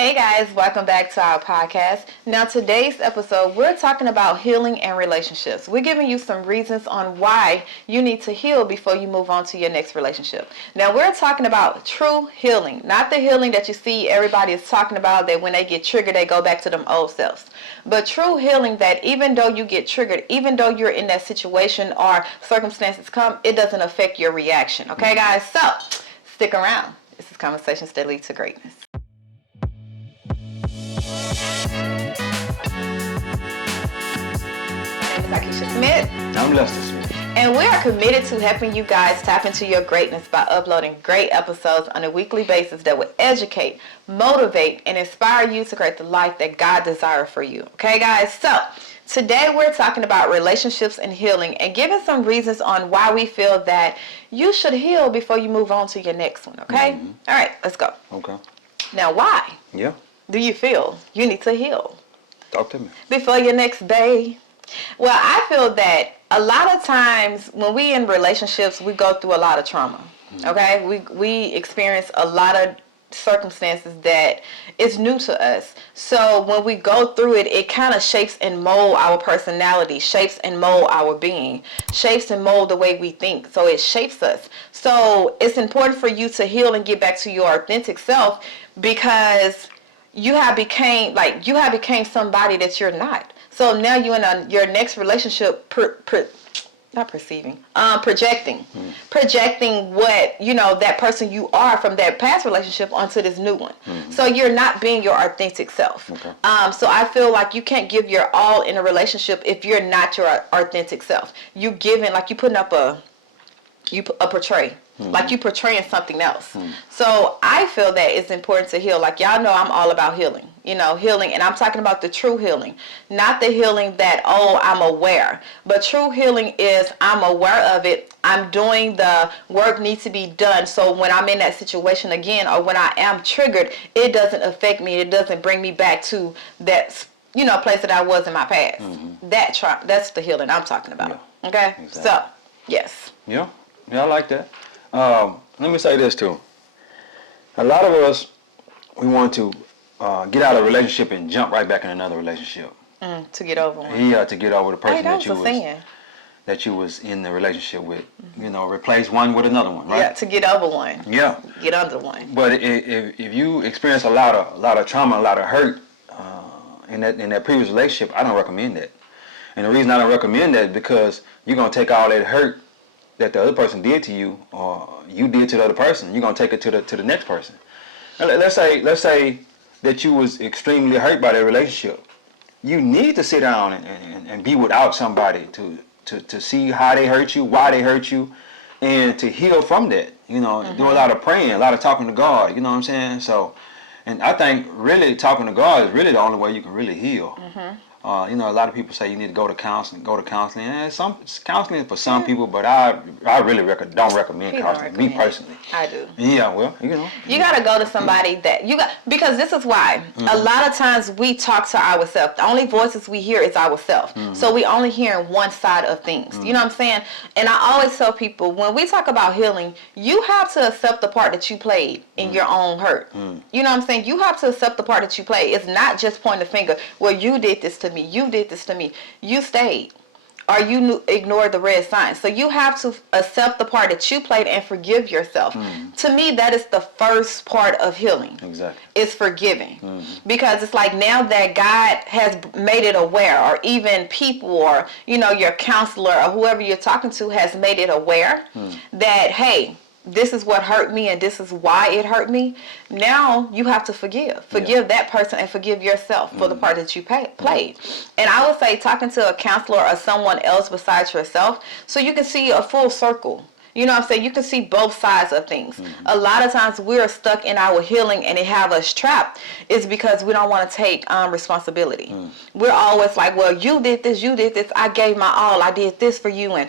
Hey guys, welcome back to our podcast. Now today's episode, we're talking about healing and relationships. We're giving you some reasons on why you need to heal before you move on to your next relationship. Now we're talking about true healing, not the healing that you see everybody is talking about, that when they get triggered, they go back to them old selves. But true healing that even though you get triggered, even though you're in that situation or circumstances come, it doesn't affect your reaction. Okay guys, so stick around. This is Conversations That Lead to Greatness. My name is Akeisha Smith. I'm Lester Smith. And we are committed to helping you guys tap into your greatness by uploading great episodes on a weekly basis that will educate, motivate, and inspire you to create the life that God desires for you. Okay, guys? So, today we're talking about relationships and healing and giving some reasons on why we feel that you should heal before you move on to your next one. Okay? Mm-hmm. All right, let's go. Okay. Now, why Yeah. do you feel you need to heal Talk to me. before your next bae? Well, I feel that a lot of times when we in relationships, we go through a lot of trauma. Okay, we experience a lot of circumstances that is new to us. So when we go through it, it kind of shapes and mold our personality, shapes and mold our being, shapes and mold the way we think. So it shapes us. So it's important for you to heal and get back to your authentic self, because you have became somebody that you're not. So now you're in your next relationship, projecting what, that person you are from that past relationship onto this new one. Mm-hmm. So you're not being your authentic self. Okay. So I feel like you can't give your all in a relationship if you're not your authentic self. You giving, like you putting up a portray. Mm-hmm. Like you portraying something else. Mm-hmm. So I feel that it's important to heal. Like y'all know I'm all about healing. Healing, and I'm talking about the true healing. Not the healing that, I'm aware. But true healing is I'm aware of it. I'm doing the work needs to be done. So when I'm in that situation again, or when I am triggered, it doesn't affect me. It doesn't bring me back to that, place that I was in my past. Mm-hmm. That's the healing I'm talking about. Yeah. Okay? Exactly. So, yes. Yeah, I like that. Let me say this too. A lot of us, we want to get out of a relationship and jump right back in another relationship. To get over one. Yeah, to get over the person that you was in the relationship with. Mm-hmm. Replace one with another one, right? Yeah, to get over one. Yeah. Get under one. But if you experience a lot of trauma, a lot of hurt in that previous relationship, I don't recommend that. And the reason I don't recommend that is because you're gonna take all that hurt that the other person did to you, or you did to the other person, you're gonna take it to the next person. Let's say that you was extremely hurt by that relationship. You need to sit down and be without somebody to see how they hurt you, why they hurt you, and to heal from that. Mm-hmm. Do a lot of praying, a lot of talking to God. You know what I'm saying? So, and I think really talking to God is really the only way you can really heal. Mm-hmm. A lot of people say you need to go to counseling. And some counseling is for some people, but I really don't recommend counseling. Me personally, I do. Yeah, well, you gotta go to somebody that because this is why a lot of times we talk to ourselves. The only voices we hear is ourselves. Mm-hmm. So we only hearing one side of things. Mm-hmm. You know what I'm saying? And I always tell people, when we talk about healing, you have to accept the part that you played in your own hurt. Mm-hmm. You know what I'm saying? You have to accept the part that you played. It's not just point the finger. Well, you did this to me. You did this to me. You stayed. Or you ignored the red signs. So you have to accept the part that you played and forgive yourself. Mm. To me, that is the first part of healing. Exactly. It's forgiving. Mm-hmm. Because it's like now that God has made it aware, or even people, or, your counselor or whoever you're talking to has made it aware that, hey, this is what hurt me and this is why it hurt me. Now you have to forgive that person and forgive yourself for the part that you played. And I would say talking to a counselor or someone else besides yourself, so you can see a full circle. You know what I'm saying? You can see both sides of things. Mm-hmm. A lot of times we're stuck in our healing and it have us trapped is because we don't want to take responsibility. Mm. We're always like, well, you did this, I gave my all, I did this for you, and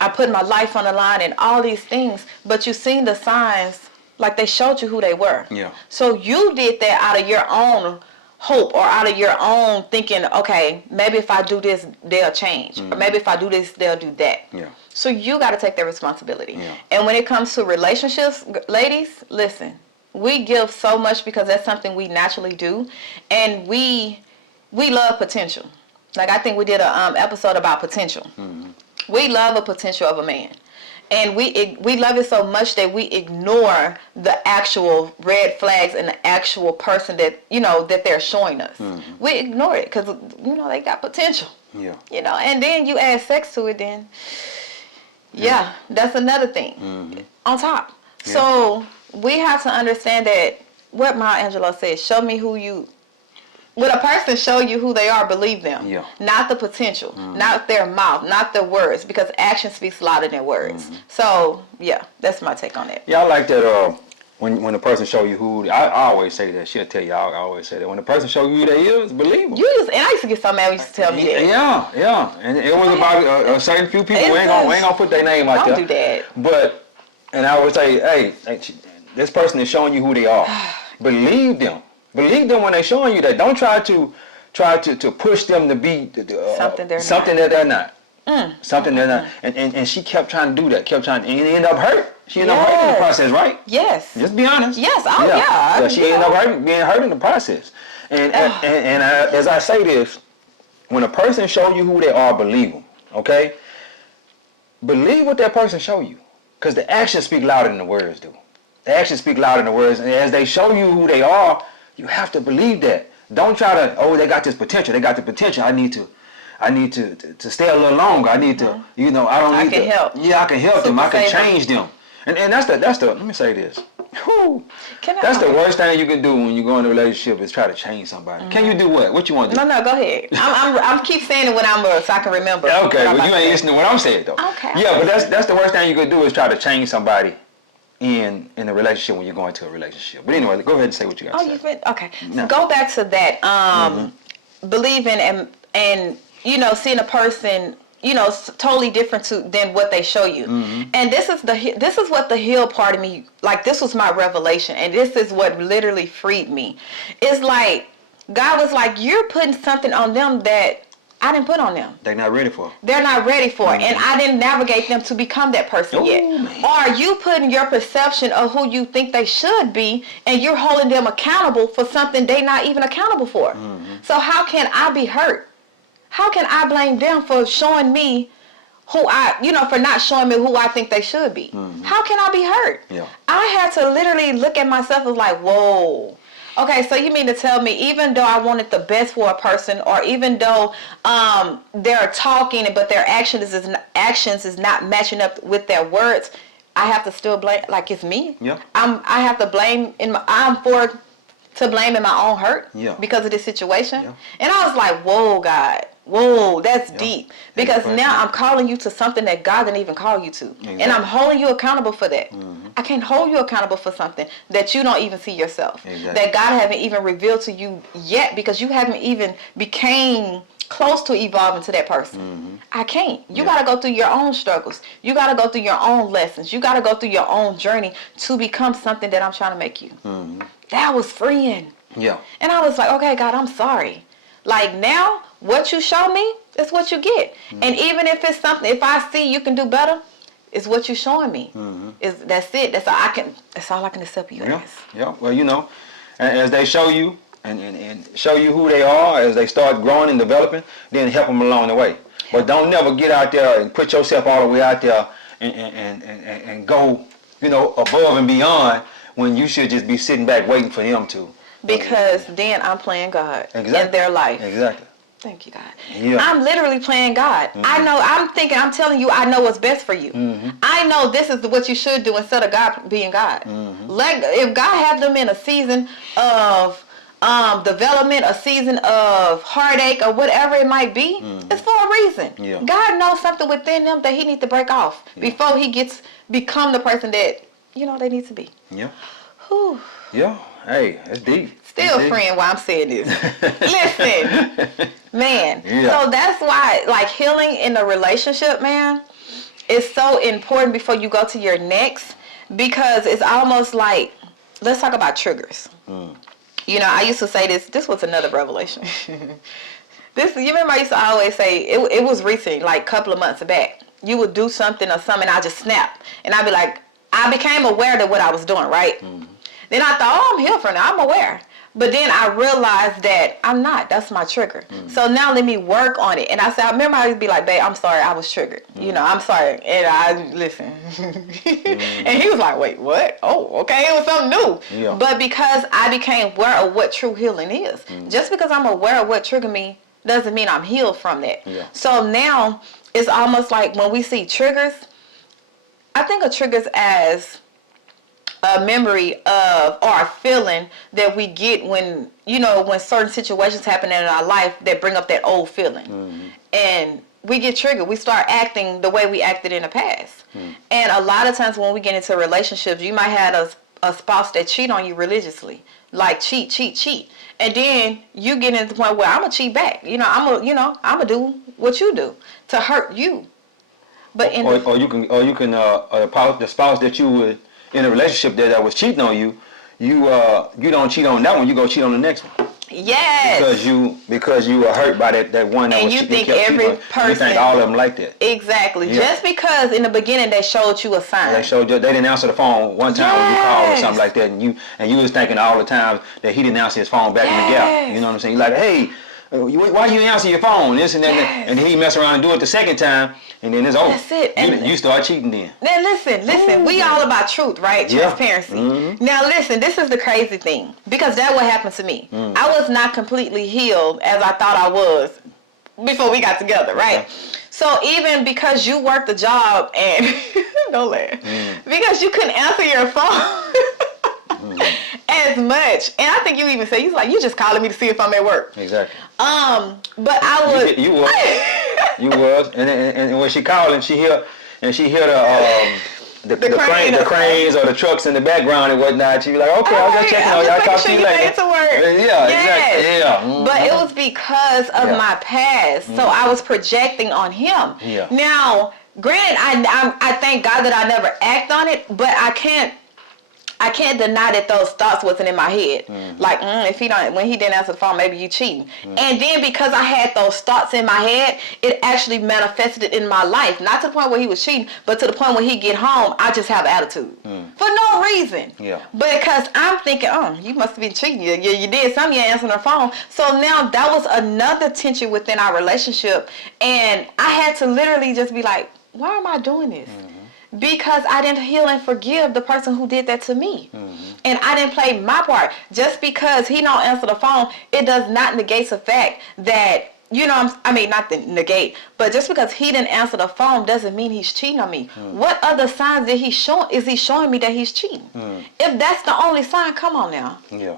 I put my life on the line and all these things, but you seen the signs, like they showed you who they were. Yeah. So you did that out of your own hope, or out of your own thinking, okay, maybe if I do this, they'll change. Mm-hmm. Or maybe if I do this, they'll do that. Yeah. So you got to take that responsibility. Yeah. And when it comes to relationships, ladies, listen, We give so much because that's something we naturally do, and we love potential. Like I think we did a episode about potential. We love a potential of a man. And we love it so much that we ignore the actual red flags and the actual person that, that they're showing us. We ignore it because, they got potential. Yeah. And then you add sex to it, then, that's another thing on top. Yeah. So we have to understand that what Maya Angelou said, show me who you... When a person show you who they are, believe them. Yeah. Not the potential, not their mouth, not their words, because action speaks louder than words. So, that's my take on it. Yeah, I like that when a person show you who, I always say that, she'll tell you, I always say that, when a person show you who they is, believe them. And I used to get so mad when you used to tell me that. Yeah. And it was about a certain few people, we ain't gonna put their name out there. Don't do that. But, and I would say, hey, this person is showing you who they are. Believe them. Believe them when they're showing you that. Don't try to push them to be something that they're not. Something they're not. And she kept trying to do that. And it ended up hurt. She ended up hurting in the process, right? Yes. Just be honest. Yes. Oh yeah. So she ended up being hurt in the process. And as I say this, when a person show you who they are, believe them. Okay. Believe what that person show you, because the actions speak louder than the words do. The actions speak louder than the words, and as they show you who they are, you have to believe that. Don't try to, they got this potential. They got the potential. I need to stay a little longer. I need to, I can help. Yeah, I can help them. I can change them. And that's the, let me say this. Whew. That's the worst thing you can do when you go in a relationship is try to change somebody. Can you do what? What you want to do? No, go ahead. I'm keep saying it when so I can remember. Okay, well you ain't listening to what I'm saying though. Okay. Yeah, but that's the worst thing you can do is try to change somebody in a relationship when you're going to a relationship. But anyway, go ahead and say what you got to say. Okay. No. Go back to that. Believing and seeing a person, totally different than what they show you. And this is what the healed part of me, like this was my revelation, and this is what literally freed me. It's like God was like, you're putting something on them that I didn't put on them. They're not ready for it. They're not ready for it. And I didn't navigate them to become that person yet. Man. Or are you putting your perception of who you think they should be, and you're holding them accountable for something they're not even accountable for? So how can I be hurt? How can I blame them for showing me for not showing me who I think they should be? How can I be hurt? Yeah. I had to literally look at myself and like, whoa. Okay, so you mean to tell me even though I wanted the best for a person, or even though they're talking but their actions is not matching up with their words, I have to still blame, like it's me? Yeah. I have to blame to blame in my own hurt because of this situation. Yeah. And I was like, whoa, God. Whoa, that's deep. Because now I'm calling you to something that God didn't even call you to. Exactly. And I'm holding you accountable for that. I can't hold you accountable for something that you don't even see yourself. Exactly. That God haven't even revealed to you yet, because you haven't even became close to evolving to that person. I can't. You got to go through your own struggles. You got to go through your own lessons. You got to go through your own journey to become something that I'm trying to make you. That was freeing. Yeah. And I was like, okay, God, I'm sorry. Like now, what you show me is what you get. And even if it's something, if I see you can do better, it's what you're showing me. That's it. That's all I can accept you as. Yeah. Well, as they show you and show you who they are, as they start growing and developing, then help them along the way. But don't never get out there and put yourself all the way out there and go, above and beyond when you should just be sitting back waiting for him to. Because then I'm playing God in their life. Exactly. Thank you, God. Yeah. I'm literally playing God. I'm telling you, I know what's best for you. I know this is what you should do instead of God being God. If God have them in a season of development, a season of heartache, or whatever it might be, it's for a reason. Yeah. God knows something within them that he needs to break off before he become the person that, they need to be. Yeah. Whew. Yeah. Hey, that's deep. Still friend while I'm saying this. Listen, man. Yeah. So that's why, like, healing in a relationship, man, is so important before you go to your next, because it's almost like, let's talk about triggers. I used to say this was another revelation. You remember I used to always say, it was recent, like a couple of months back. You would do something or something, I just snap. And I'd be like, I became aware of what I was doing, right? Then I thought, oh, I'm healed from that. I'm aware. But then I realized that I'm not. That's my trigger. So now let me work on it. And I said, I remember I used to be like, babe, I'm sorry, I was triggered. You know, I'm sorry. And I listen. And he was like, wait, what? Oh, okay, it was something new. Yeah. But because I became aware of what true healing is, just because I'm aware of what triggered me doesn't mean I'm healed from that. Yeah. So now it's almost like when we see triggers, I think of triggers as a memory of or a feeling that we get when, you know, when certain situations happen in our life that bring up that old feeling. And we get triggered. We start acting the way we acted in the past. And a lot of times when we get into relationships, you might have a spouse that cheat on you religiously. Like cheat. And then you get into the point where I'm going to cheat back. I'm going to do what you do to hurt you. But in the spouse that you would in a relationship that was cheating on you, you don't cheat on that one, you go cheat on the next one. Yes. Because you were hurt by that one that and was you cheating. think every person, you think all of them like that. Exactly. Yeah. Just because in the beginning they showed you a sign. They didn't answer the phone one time when you called or something like that, and you was thinking all the time that he didn't answer his phone back in the gap. You know what I'm saying? You're like, hey, why you answer your phone? This and that, and he mess around and do it the second time, and then it's over. That's it. You start cheating then. Now listen. We all about truth, right? Yeah. Transparency. Now listen, this is the crazy thing, because that's what happened to me. I was not completely healed as I thought I was before we got together, right? Okay. So even because you worked the job and don't laugh, because you couldn't answer your phone as much, and I think you even said, you just calling me to see if I'm at work. Exactly. But I was. You was. You was. And when she called and she hear the cranes or the trucks in the background and whatnot, she be like, okay, I'll just check on you. I'll talk to you later. To work. Yeah, exactly. Yeah. But it was because of my past, so I was projecting on him. Yeah. Now, granted, I thank God that I never act on it, but I can't deny that those thoughts wasn't in my head. Like, when he didn't answer the phone, maybe you cheating. And then because I had those thoughts in my head, it actually manifested it in my life. Not to the point where he was cheating, but to the point where he get home, I just have attitude. For no reason. Yeah. But because I'm thinking, you must have been cheating. You did something, you answering the phone. So now that was another tension within our relationship. And I had to literally just be like, why am I doing this? Because I didn't heal and forgive the person who did that to me. And I didn't play my part. Just because he don't answer the phone, it does not negate the fact that, not to negate, but just because he didn't answer the phone doesn't mean he's cheating on me. What other signs is he showing me that he's cheating? If that's the only sign, come on now. Yeah.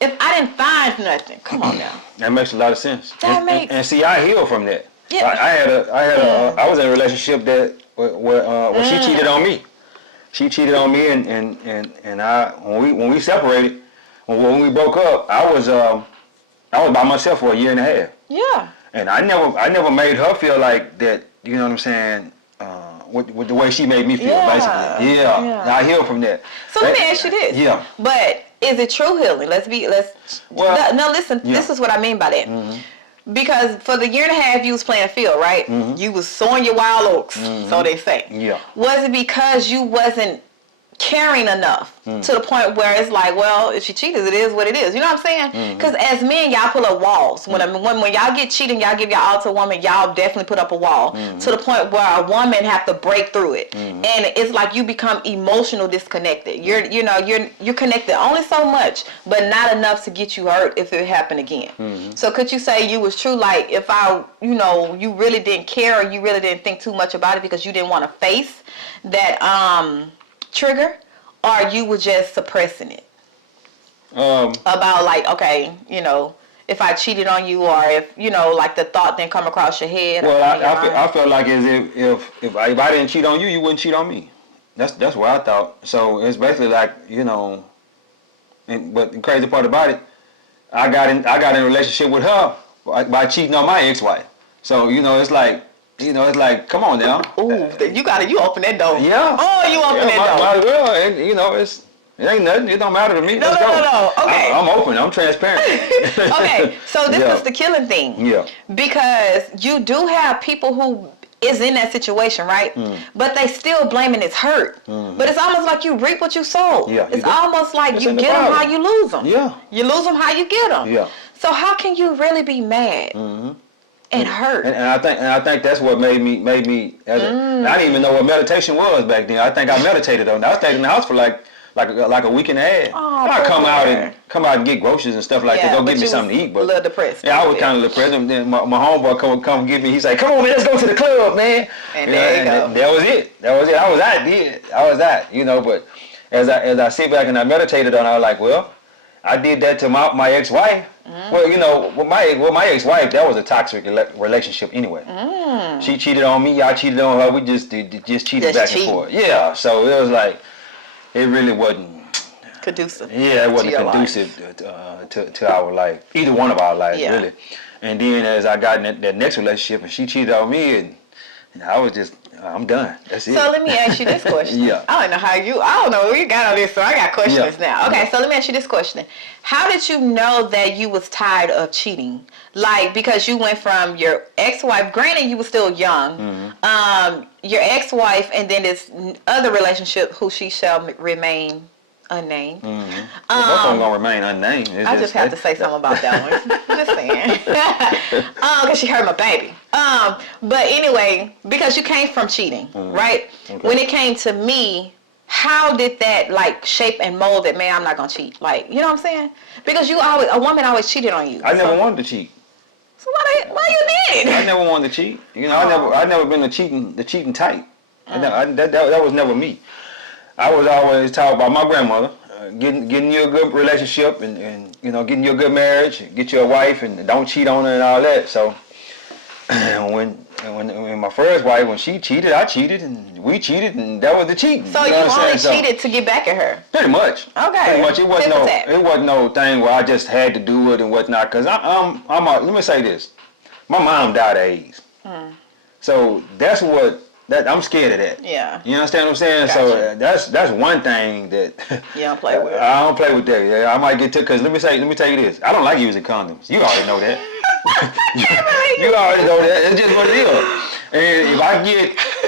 If I didn't find nothing, come on now. That makes a lot of sense. And see, I healed from that. Yeah. I was in a relationship that where she cheated on me. She cheated on me, and I when we separated, when we broke up, I was by myself for a year and a half. Yeah. And I never made her feel like that. You know what I'm saying? With the way she made me feel, basically. Yeah. I healed from that. So let me ask you this. Yeah. But is it true healing? Listen. Yeah. This is what I mean by that. Because for the year and a half you was playing field, right? You was sowing your wild oats, so they say. Yeah. Was it because you wasn't caring enough to the point where it's like, well, if she cheated, it is what it is. You know what I'm saying? Because as men, y'all put up walls. When y'all get cheated, y'all give y'all all to a woman, y'all definitely put up a wall to the point where a woman have to break through it. And it's like you become emotional disconnected. You're connected only so much, but not enough to get you hurt if it happened again. So could you say you was true, like if you really didn't care or you really didn't think too much about it because you didn't want to face that trigger, or you were just suppressing it? About like, okay, if I cheated on you, or if like the thought didn't come across your head. Well, I felt like as if I didn't cheat on you, you wouldn't cheat on me. That's what I thought. So it's basically like but the crazy part about it, I got in a relationship with her by cheating on my ex-wife. So it's like. It's like, come on now. Ooh, you open that door. Yeah. Oh, you open that door. Might as well, and it ain't nothing. It don't matter to me. No. Okay. I'm open. I'm transparent. Okay, so this is the killing thing. Yeah. Because you do have people who is in that situation, right? But they still blaming his hurt. But it's almost like you reap what you sow. Yeah, it's almost like that's you in the get them Bible. how you lose them. Yeah. You lose them how you get them. Yeah. So how can you really be mad and hurt? And I think that's what made me as I didn't even know what meditation was back then. I think I meditated on that. I stayed in the house for like a week and a half. Oh, I come brother. out and get groceries and stuff like that. Go but get me you something to eat. But a little depressed. yeah, I was kind of depressed. And then my homeboy come get me. He's like, "Come on, man, let's go to the club, man." And there you go. That was it. I was that. You know, but as I sit back and I meditated on it, I was like, well, I did that to my ex-wife. Well, you know, with my ex-wife, that was a toxic relationship anyway. She cheated on me. I cheated on her. We just cheated back and forth. Yeah. So it was like, it really wasn't conducive. Yeah, it wasn't conducive to our life, either one of our lives, really. And then as I got in that next relationship, and she cheated on me, and I was just, I'm done. That's it. So let me ask you this question. Yeah. I don't know where you got on this, so I got questions now. Okay, so let me ask you this question. How did you know that you was tired of cheating? Like, because you went from your ex-wife, granted you were still young, your ex-wife, and then this other relationship who she shall remain unnamed. Both of them gonna remain unnamed. I just have to say something about that one. Just saying. Because she hurt my baby. But anyway, because you came from cheating, right? Okay. When it came to me, how did that like shape and mold that? Man, I'm not gonna cheat. Like, you know what I'm saying? Because a woman always cheated on you. I never wanted to cheat. So why you did? I never wanted to cheat. You know, I never been the cheating type. That was never me. I was always taught by my grandmother, getting you a good relationship and you know, getting you a good marriage, get you a wife and don't cheat on her and all that. So when my first wife, when she cheated, I cheated and we cheated and that was the cheating. So you only cheated to get back at her? Pretty much. Okay. Pretty much. It wasn't no thing where I just had to do it and whatnot. Cause let me say this, my mom died of AIDS. So that's what. I'm scared of that. Yeah. You understand what I'm saying? Gotcha. So that's one thing that you don't play with. I don't play with that. Yeah, I might get to, because let me tell you this. I don't like using condoms. You already know that. you already know that. It's just what it is. And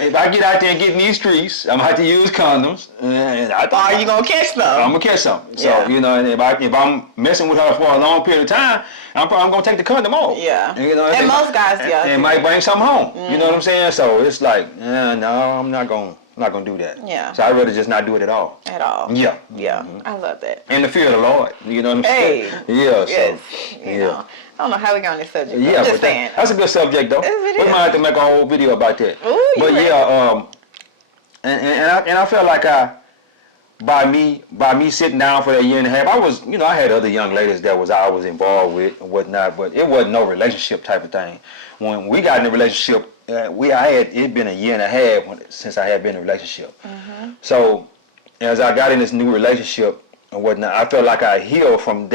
if I get out there and get in these streets, I'm gonna have to use condoms. And are you gonna catch them? I'm gonna catch something. So you know, and if I'm messing with her for a long period of time, I'm gonna take the condom off. Yeah. And, you know, and most guys, and might bring something home. You know what I'm saying? So it's like, no, I'm not gonna do that. Yeah. So I'd rather just not do it at all. At all. Yeah. Yeah. I love that. And the fear of the Lord. You know what I'm saying? Yeah. Yes. You know, I don't know how we got on this subject. Yeah, I'm just saying. That's a good subject though. We might have to make a whole video about that. Ooh, but and I felt like by me sitting down for that year and a half, I had other young ladies that I was involved with and whatnot, but it wasn't no relationship type of thing. When we got in a relationship, it been a year and a half since I had been in a relationship. So as I got in this new relationship and whatnot, I felt like I healed from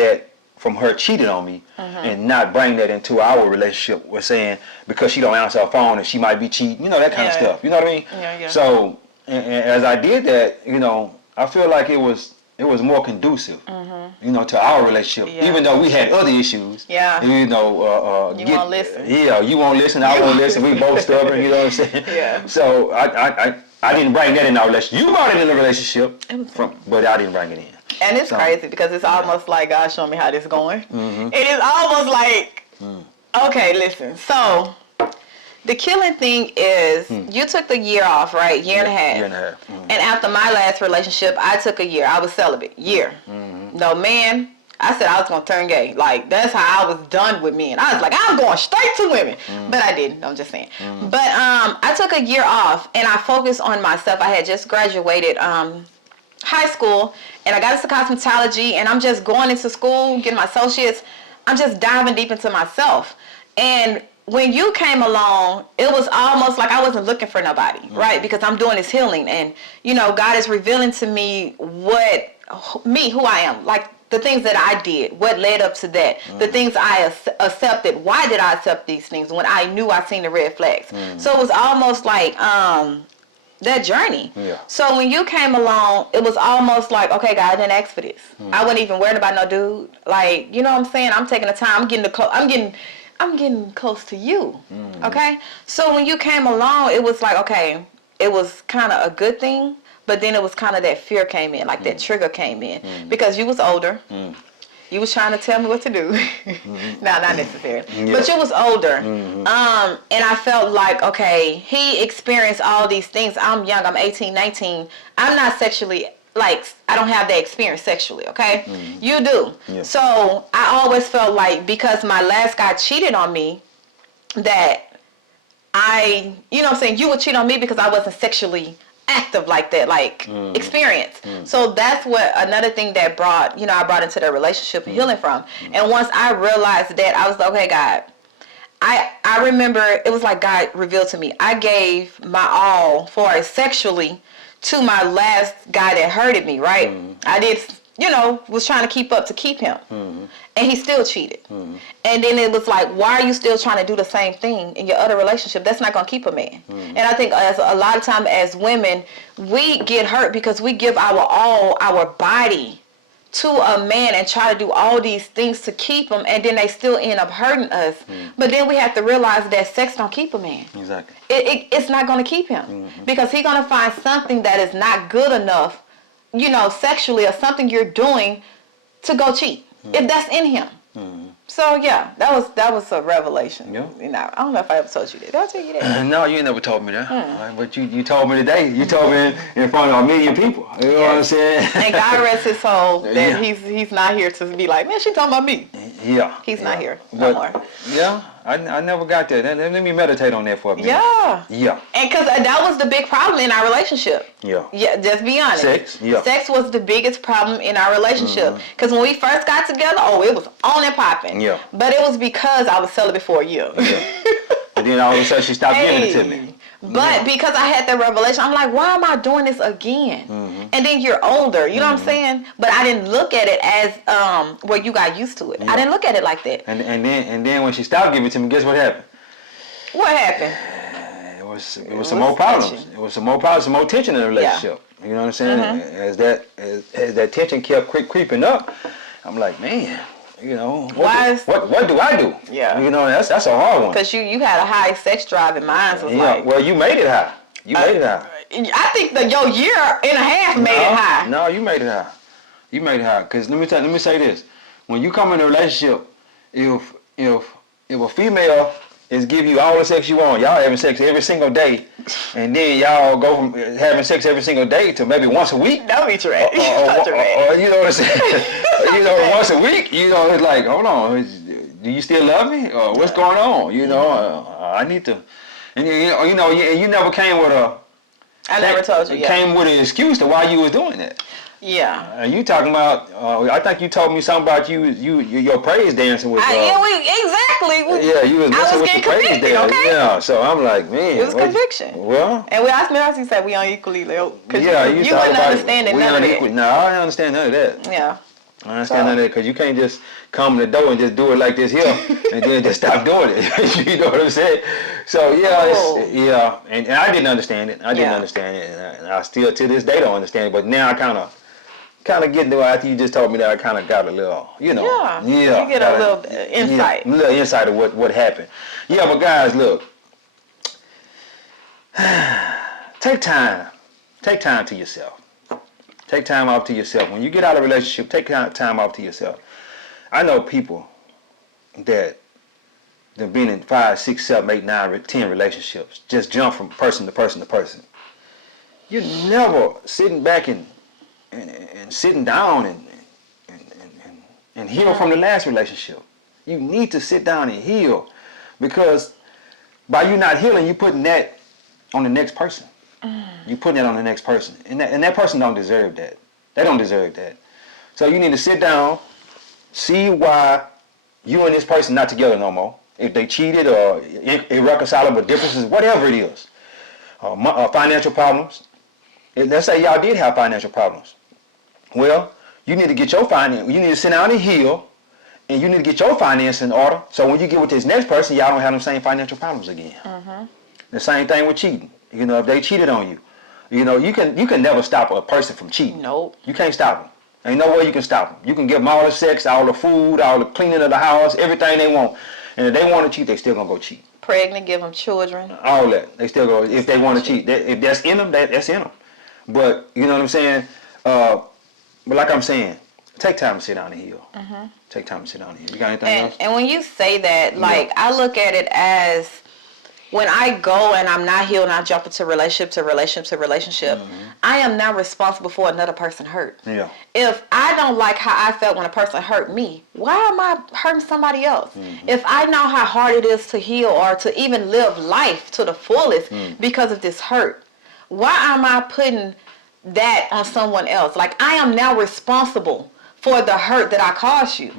her cheating on me and not bring that into our relationship. We're saying because she don't answer her phone and she might be cheating, you know, that kind of stuff. You know what I mean? Yeah. So and as I did that, you know, I feel like it was more conducive, you know, to our relationship. Yeah. Even though we had other issues. Yeah. You know, you won't listen. Yeah, you won't listen. I won't listen. We both stubborn. You know what I'm saying? Yeah. So I didn't bring that in our relationship. You brought it in the relationship, but I didn't bring it in. And it's crazy because it's almost like God showing me how this is going. It is almost like, okay, listen. So the killing thing is you took the year off, right? Year and a half. And after my last relationship, I took a year. I was celibate. Year. No man. I said I was going to turn gay. Like, that's how I was done with men. I was like, I'm going straight to women. But I didn't. I'm just saying. But I took a year off and I focused on myself. I had just graduated high school and I got into cosmetology and I'm just going into school, getting my associates. I'm just diving deep into myself. And when you came along, it was almost like I wasn't looking for nobody, right? Because I'm doing this healing and, you know, God is revealing to me who I am, like the things that I did, what led up to that, the things I accepted. Why did I accept these things when I knew I seen the red flags? So it was almost like that journey. Yeah. So when you came along, it was almost like, okay, God, I didn't ask for this. I wasn't even worried about no dude. Like, you know what I'm saying? I'm taking the time. I'm getting I'm getting close to you. Okay? So when you came along, it was like, okay, it was kind of a good thing, but then it was kind of that fear came in, like that trigger came in. Because you was older. You was trying to tell me what to do. No, not necessarily. Yeah. But you was older. And I felt like, okay, he experienced all these things. I'm young. I'm 18, 19. I'm not sexually, like, I don't have that experience sexually, okay? You do. Yeah. So I always felt like because my last guy cheated on me, that you know what I'm saying, you would cheat on me because I wasn't sexually active like that, like experience. So that's what another thing that brought, I brought into the relationship and healing from. And once I realized that, I was like, okay, God, I remember it was like God revealed to me, I gave my all for it sexually to my last guy that hurted me, right? I did, was trying to keep up to keep him. And he still cheated. And then it was like, why are you still trying to do the same thing in your other relationship? That's not going to keep a man. And I think as a lot of time as women, we get hurt because we give our all, our body to a man and try to do all these things to keep him, and then they still end up hurting us. But then we have to realize that sex don't keep a man. Exactly. It's not going to keep him because he's going to find something that is not good enough, sexually, or something you're doing to go cheat if that's in him. So yeah, that was a revelation. Yeah. I don't know if I ever told you that. Did I tell you that? No, you never told me that. But you told me today. You told me in front of a million people. You know what I'm saying? And God rest his soul that Yeah. he's not here to be like, man, she talking about me. Yeah. He's not here no more. Yeah, I never got that. Let me meditate on that for a minute. Yeah. Yeah. And because that was the big problem in our relationship. Yeah. Yeah, just be honest. Sex, yeah. Sex was the biggest problem in our relationship. Because when we first got together, it was on and popping. Yeah. But it was because I was celibate for a year. Yeah. And then all of a sudden she stopped giving it to me. But because I had that revelation, I'm like, why am I doing this again? And then you're older, you know what I'm saying? But I didn't look at it as where you got used to it. I didn't look at it like that. And then when she stopped giving it to me, guess what happened? What happened? It was some more problems. tension. It was some more problems, some more tension in the relationship. You know what I'm saying? As that tension kept creeping up, I'm like, man, what do I do? Yeah. That's a hard one. Because you had a high sex drive and mine was like. Well, you made it high. You made it high. I think that your year and a half made it high. No, you made it high. You made it high. Because let me say this: when you come in a relationship, if a female is giving you all the sex you want, y'all having sex every single day, and then y'all go from having sex every single day to maybe once a week. Don't be trash. Or you know what I'm saying? Once a week, it's like, hold on, do you still love me? Or what's going on? I need to, and you never came with a. I never told you. Yeah. Came with an excuse to why you was doing that. Yeah. You talking about? I think you told me something about your praise dancing with. Exactly. You was messing with the praise dance. Okay? Yeah. So I'm like, man. It was conviction. Well. And we asked me, he said we unequally, because yeah, you wouldn't understand none of that. No, I don't understand none of that. Yeah. I understand none of that because you can't just come in the door and just do it like this here and then just stop doing it. You know what I'm saying? So yeah, and I didn't understand it. I didn't understand it, and I still to this day don't understand it. But now I kind of get to after you just told me that I kind of got a little, you get a little insight. A little insight of what happened. Yeah, but guys, look, take time to yourself. Take time off to yourself. When you get out of a relationship, take time off to yourself. I know people that have been in 5, 6, 7, 8, 9, 10 relationships, just jump from person to person to person. You're never sitting back and sitting down and heal from the last relationship. You need to sit down and heal, because by you not healing, you're putting that on the next person. You're putting that on the next person. And that person don't deserve that. They don't deserve that. So you need to sit down, see why you and this person not together no more. If they cheated or irreconcilable differences, whatever it is. Financial problems. Let's say y'all did have financial problems. Well, you need to get your finance. You need to sit down and heal. And you need to get your finance in order. So when you get with this next person, y'all don't have them same financial problems again. The same thing with cheating. If they cheated on you, you can never stop a person from cheating. Nope. You can't stop them. Ain't no way you can stop them. You can give them all the sex, all the food, all the cleaning of the house, everything they want. And if they want to cheat, they still gonna go cheat. Pregnant, give them children. All that they still go if they want to cheat. If that's in them, that's in them. But you know what I'm saying. But like I'm saying, take time to sit down and heal. Take time to sit down and heal. You got anything else? And when you say that, like I look at it as when I go and I'm not healed and I jump into relationship to relationship, I am now responsible for another person hurt. Yeah. If I don't like how I felt when a person hurt me, why am I hurting somebody else? If I know how hard it is to heal or to even live life to the fullest because of this hurt, why am I putting that on someone else? Like I am now responsible for the hurt that I caused you.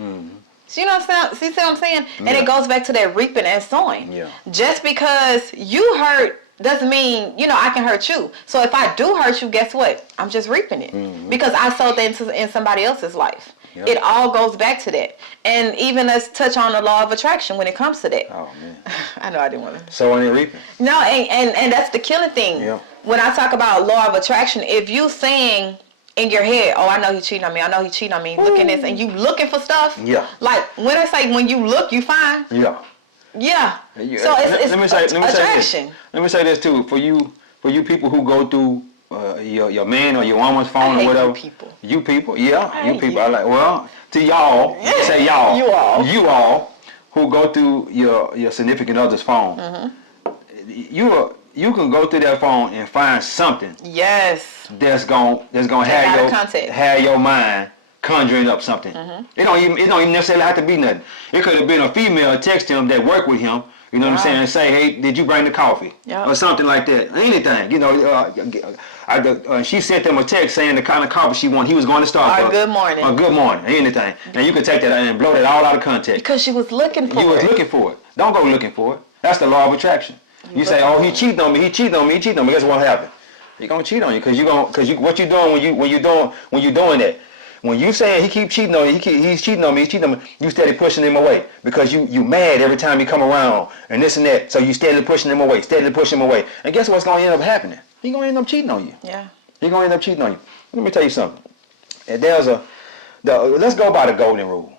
See what I'm saying? And it goes back to that reaping and sowing. Yeah. Just because you hurt doesn't mean, I can hurt you. So if I do hurt you, guess what? I'm just reaping it. Because I sowed that in somebody else's life. Yep. It all goes back to that. And even let's touch on the law of attraction when it comes to that. Oh, man. I know I didn't want to. Sowing and reaping. No, and that's the killing thing. Yep. When I talk about law of attraction, if you saying in your head, oh, I know he cheating on me. I know he cheating on me. Look at this, and you looking for stuff. Yeah. Like when I say when you look, you find. Yeah. Yeah. So it's attraction. Let me say this too. For you people who go through your man or your woman's phone or whatever. You people. Yeah. You people. To y'all. Say y'all. You all who go through your significant other's phone. You can go through that phone and find something. Yes. That's gonna have your mind conjuring up something. It don't even necessarily have to be nothing. It could have been a female texting him that worked with him. You know what I'm saying? And say, hey, did you bring the coffee? Or something like that. Anything. She sent them a text saying the kind of coffee she wanted. He was going to Starbucks. Or good morning. Or good morning. Anything. And you could take that and blow that all out of context. Because she was looking for it. You was looking for it. Don't go looking for it. That's the law of attraction. You say, oh, he cheated on me. Guess what happened? He gonna cheat on you because what you doing when you doing that. When you saying he keep cheating on you, he's cheating on me, you steady pushing him away because you mad every time he come around and this and that. So you steadily pushing him away. And guess what's gonna end up happening? He gonna end up cheating on you. Yeah. He gonna end up cheating on you. Let me tell you something. And let's go by the golden rule.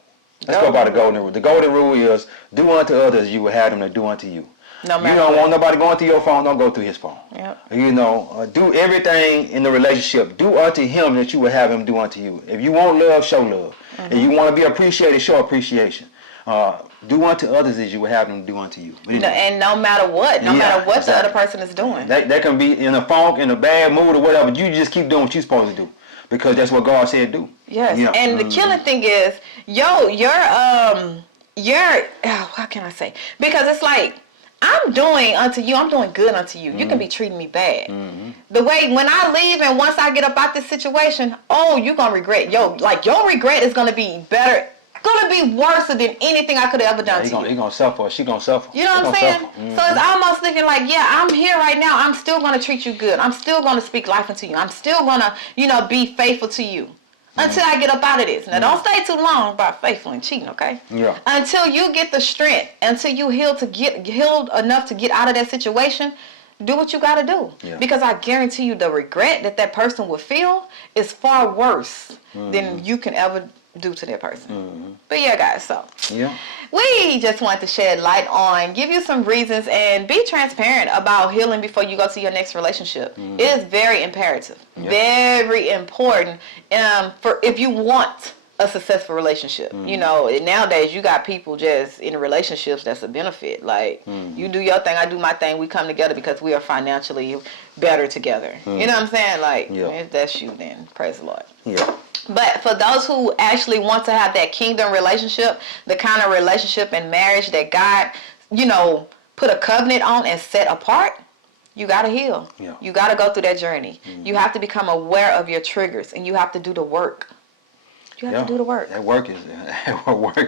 The golden rule is do unto others you will have them to do unto you. No matter you don't what. want nobody going through your phone, don't go through his phone. Yep. Do everything in the relationship. Do unto him that you will have him do unto you. If you want love, show love. If you want to be appreciated, show appreciation. Do unto others as you will have them do unto you. And no matter what, exactly. The other person is doing. That can be in a funk, in a bad mood or whatever. You just keep doing what you're supposed to do. Because that's what God said do. Yes. Yeah. And the killing thing is, how can I say? Because it's like, I'm doing unto you, I'm doing good unto you. You can be treating me bad. The way when I leave and once I get up out this situation, you're gonna regret. Your regret is gonna be better, gonna be worse than anything I could have ever done to you. He gonna suffer, she gonna suffer. You know what I'm saying? So it's almost thinking like, I'm here right now, I'm still gonna treat you good. I'm still gonna speak life into you. I'm still gonna, be faithful to you. Until I get up out of this. Now, don't stay too long about faithful and cheating, okay? Yeah. Until you get the strength, until you healed enough to get out of that situation, do what you got to do. Yeah. Because I guarantee you the regret that person will feel is far worse than you can ever do to that person. But yeah, guys, so we just want to shed light on, give you some reasons, and be transparent about healing before you go to your next relationship. It is very imperative, very important for if you want a successful relationship. Nowadays you got people just in relationships that's a benefit. Like you do your thing, I do my thing. We come together because we are financially better together. You know what I'm saying? Like if that's you, then praise the Lord. Yeah. But for those who actually want to have that kingdom relationship, the kind of relationship and marriage that God, put a covenant on and set apart, you got to heal. Yeah. You got to go through that journey. You have to become aware of your triggers, and you have to do the work. You have to do the work. That work is.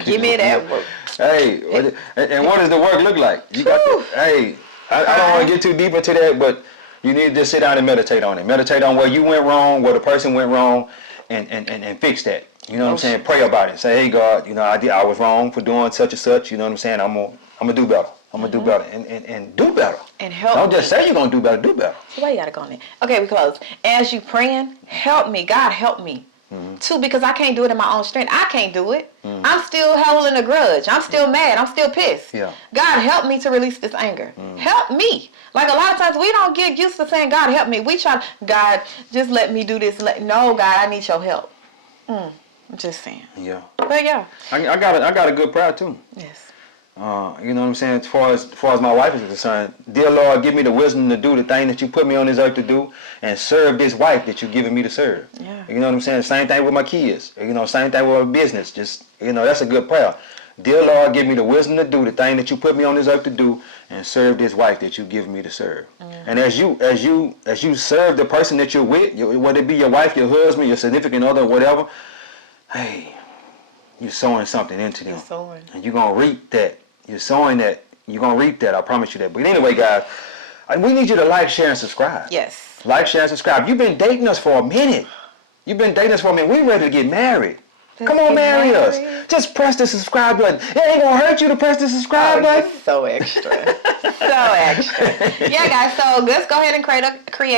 Give me that work. Hey, and what does the work look like? You got to, I don't want to get too deep into that, but you need to just sit down and meditate on it. Meditate on where you went wrong, where the person went wrong, and fix that. You know what I'm saying? Pray about it. Say, hey God, I was wrong for doing such and such. You know what I'm saying? I'm gonna do better. I'm gonna do better and do better. And help. Don't just say you're gonna do better. Do better. So why you gotta go on there? Okay, we close. As you praying, help me, God, help me Two, because I can't do it in my own strength. I can't do it. I'm still holding a grudge. I'm still mad. I'm still pissed. Yeah. God, help me to release this anger. Help me. Like a lot of times we don't get used to saying, God, help me. We try, God, just let me do this. No, God, I need your help. I'm just saying. Yeah. But yeah. I got a good prayer too. Yes. You know what I'm saying? As far as my wife is concerned, dear Lord, give me the wisdom to do the thing that you put me on this earth to do, and serve this wife that you've given me to serve. Yeah. You know what I'm saying? Same thing with my kids. You know, same thing with my business. Just, you know, that's a good prayer. Dear Lord, give me the wisdom to do the thing that you put me on this earth to do, and serve this wife that you've given me to serve. And as you serve the person that you're with, whether it be your wife, your husband, your significant other, whatever, hey, you're sowing something into them. You're sowing. And you're going to reap that. You're sowing that. You're going to reap that. I promise you that. But anyway, guys, we need you to like, share, and subscribe. Yes. Like, share, and subscribe. You've been dating us for a minute. We ready to get married. Come on, marry us. Just press the subscribe button. It ain't going to hurt you to press the subscribe button. So extra. So extra. Yeah, guys, so let's go ahead and create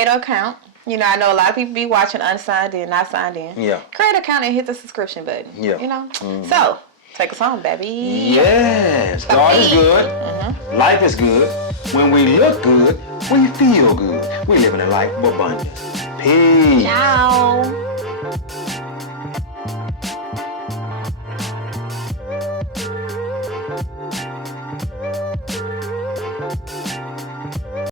an account. You know, I know a lot of people be watching unsigned in, not signed in. Yeah. Create an account and hit the subscription button. Yeah. You know? So, take us home, baby. Yes. God is good. Life is good. When we look good, we feel good. We live in a life of abundance. Peace. Ciao.